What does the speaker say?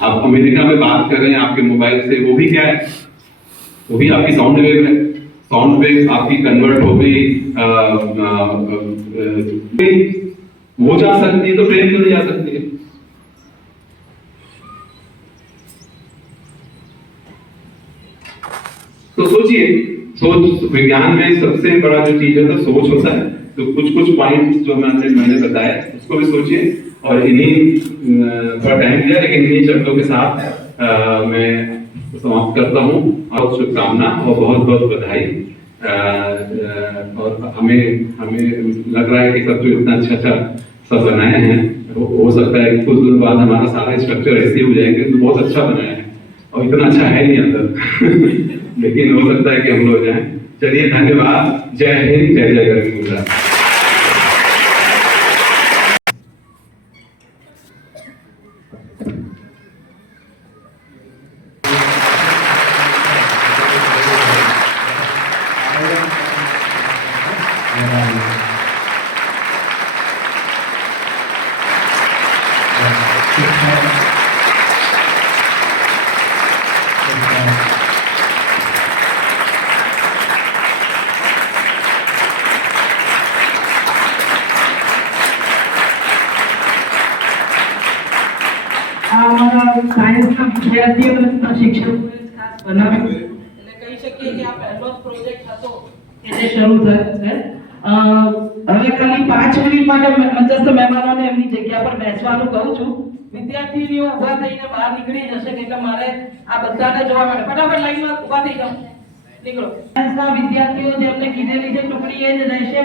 आप अमेरिका में बात कर रहे हैं आपके मोबाइल से, वो भी क्या है, वो भी आपकी साउंड वेव है। साउंड वेव आपकी कन्वर्ट हो गई, वो जा सकती है तो ट्रेन क्यों नहीं जा सकती है? तो सोचिए, सोच विज्ञान में सबसे बड़ा जो चीज है तो सोच होता है। तो कुछ कुछ पॉइंट्स जो मैंने बताया उसको भी सोचिए, और इन्हीं थोड़ा टाइम दिया लेकिन इन्हीं शब्दों के साथ मैं समाप्त करता हूँ। और शुभकामना और बहुत बहुत बधाई। और हमें हमें लग रहा है कि सब जो इतना अच्छा सब बनाए हैं, हो सकता है कुछ दिन बाद हमारा सारा स्ट्रक्चर ऐसे हो जाएंगे तो बहुत अच्छा बनाया है, और इतना अच्छा है नहीं अंदर लेकिन हो सकता है कि हम लोग जाएं। चलिए, धन्यवाद। जय हिंद, जय जय गरवी गुजरात। સાયન્સના વિદ્યાર્થીઓ અને શિક્ષકોએ ખાસ બનાવ્યું, એટલે કહી શકીએ કે આ પહેલો જ પ્રોજેક્ટ હતો કે જે શરૂ થયો છે। હવે ખાલી 5 મિનિટ માટે મંચસ્થ મહેમાનોને એમની જગ્યા પર બેસવાનું કહું છું। વિદ્યાર્થીઓ ઊભા થઈને બહાર નીકળી જશે એટલે મારે આ બધાને જોવા માટે ફટાફટ લાઈનમાં ઊભા થઈ જાઓ, નીકળો। સાયન્સના વિદ્યાર્થીઓ જેમને કીધેલી છે ટુકડી એ જ રહેશે।